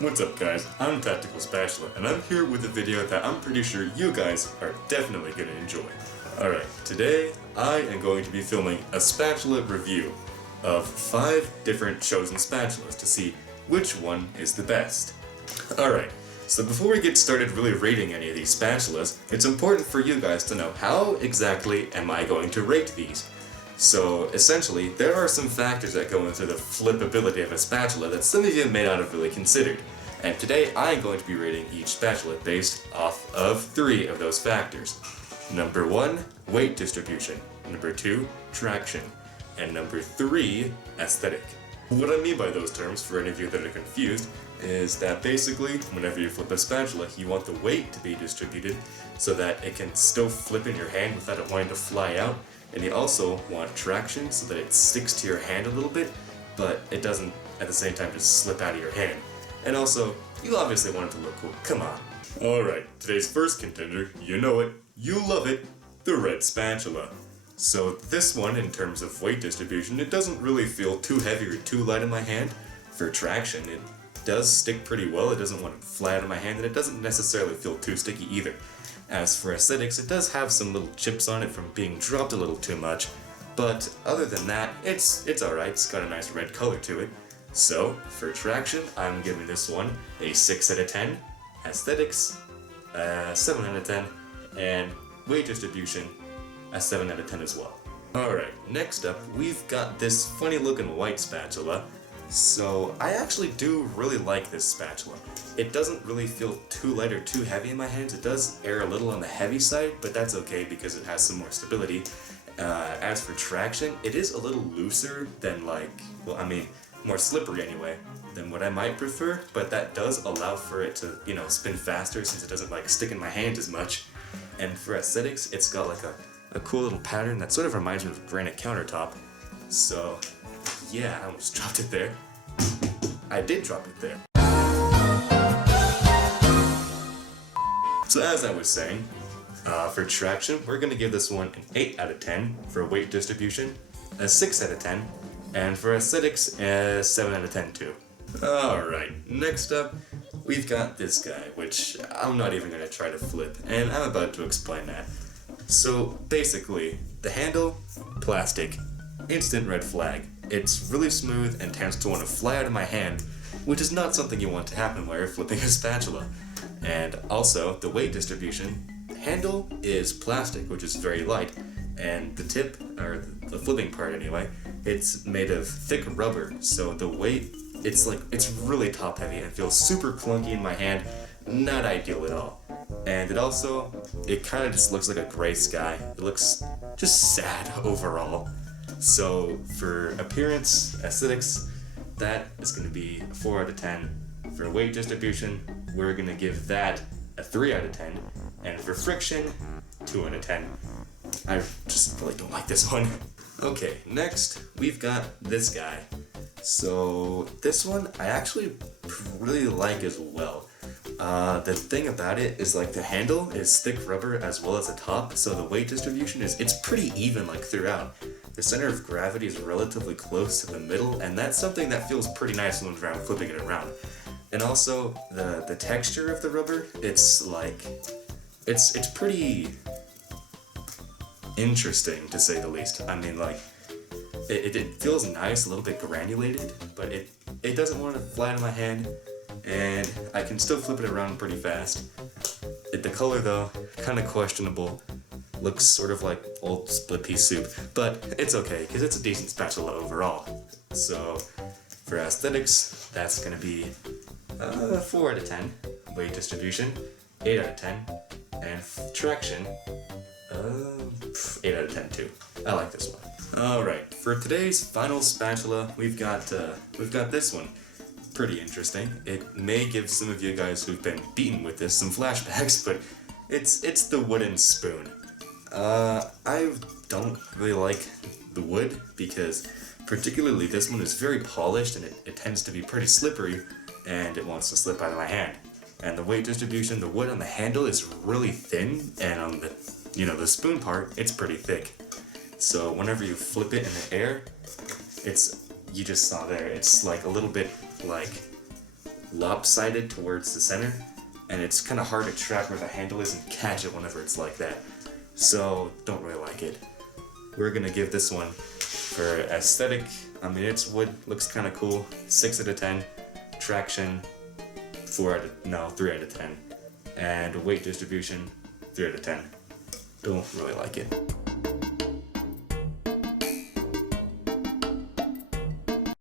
What's up guys, I'm Tactical Spatula, and I'm here with a video that I'm pretty sure you guys are definitely going to enjoy. Alright, today I am going to be filming a spatula review of 5 different chosen spatulas to see which one is the best. Alright, so before we get started really rating any of these spatulas, it's important for you guys to know how exactly am I going to rate these. So essentially, there are some factors that go into the flippability of a spatula that some of you may not have really considered. And today I'm going to be rating each spatula based off of 3 of those factors. Number 1, weight distribution. Number 2, traction. And number 3, aesthetic. What I mean by those terms, for any of you that are confused, is that basically, whenever you flip a spatula, you want the weight to be distributed so that it can still flip in your hand without it wanting to fly out. And you also want traction so that it sticks to your hand a little bit, but it doesn't at the same time just slip out of your hand. And also, you obviously want it to look cool, come on. Alright, today's first contender, you know it, you love it, the red spatula. So this one, in terms of weight distribution, it doesn't really feel too heavy or too light in my hand. For traction, it does stick pretty well, it doesn't want to fly out of my hand, and it doesn't necessarily feel too sticky either. As for aesthetics, it does have some little chips on it from being dropped a little too much, but other than that, it's alright, it's got a nice red color to it. So, for traction, I'm giving this one a 6 out of 10, aesthetics, 7 out of 10, and weight distribution, a 7 out of 10 as well. Alright, next up, we've got this funny looking white spatula. So, I actually do really like this spatula. It doesn't really feel too light or too heavy in my hands. It does err a little on the heavy side, but that's okay because it has some more stability. As for traction, it is a little looser than more slippery anyway, than what I might prefer, but that does allow for it to, spin faster since it doesn't stick in my hand as much. And for aesthetics, it's got a cool little pattern that sort of reminds me of a granite countertop. So, yeah, I almost dropped it there. I did drop it there. So as I was saying, for traction, we're going to give this one an 8 out of 10 for weight distribution, a 6 out of 10, and for aesthetics, a 7 out of 10 too. Alright, next up, we've got this guy, which I'm not even going to try to flip, and I'm about to explain that. So basically, the handle, plastic, instant red flag. It's really smooth and tends to want to fly out of my hand, which is not something you want to happen while you're flipping a spatula. And also, the weight distribution, handle is plastic, which is very light, and the tip, or the flipping part anyway, it's made of thick rubber, so the weight, it's really top heavy and feels super clunky in my hand, not ideal at all. And it kind of just looks like a gray sky. It looks just sad overall. So for appearance, aesthetics, that is going to be a 4 out of 10. For weight distribution, we're going to give that a 3 out of 10. And for friction, 2 out of 10. I just really don't like this one. Okay, next we've got this guy. So this one I actually really like as well. The thing about it is the handle is thick rubber as well as the top, so the weight distribution it's pretty even throughout. The center of gravity is relatively close to the middle, and that's something that feels pretty nice when I'm flipping it around. And also the texture of the rubber, it's pretty interesting to say the least. I mean it feels nice, a little bit granulated, but it doesn't want to fly out of my hand, and I can still flip it around pretty fast. The color though, kind of questionable. Looks sort of like old split pea soup, but it's okay because it's a decent spatula overall. So for aesthetics, that's gonna be 4 out of 10. Weight distribution, 8 out of 10, and traction, 8 out of 10 too. I like this one. Alright, for today's final spatula, we've got this one. Pretty interesting. It may give some of you guys who've been beaten with this some flashbacks, but it's the wooden spoon. I don't really like the wood because particularly this one is very polished and it tends to be pretty slippery and it wants to slip out of my hand. And the weight distribution, the wood on the handle is really thin, and on the spoon part, it's pretty thick. So whenever you flip it in the air, you just saw there, it's a little bit lopsided towards the center, and it's kind of hard to track where the handle is and catch it whenever it's like that. So, don't really like it. We're gonna give this one, for aesthetic, I mean it's wood, looks kind of cool, 6 out of 10. Traction, 3 out of 10. And weight distribution, 3 out of 10. Don't really like it.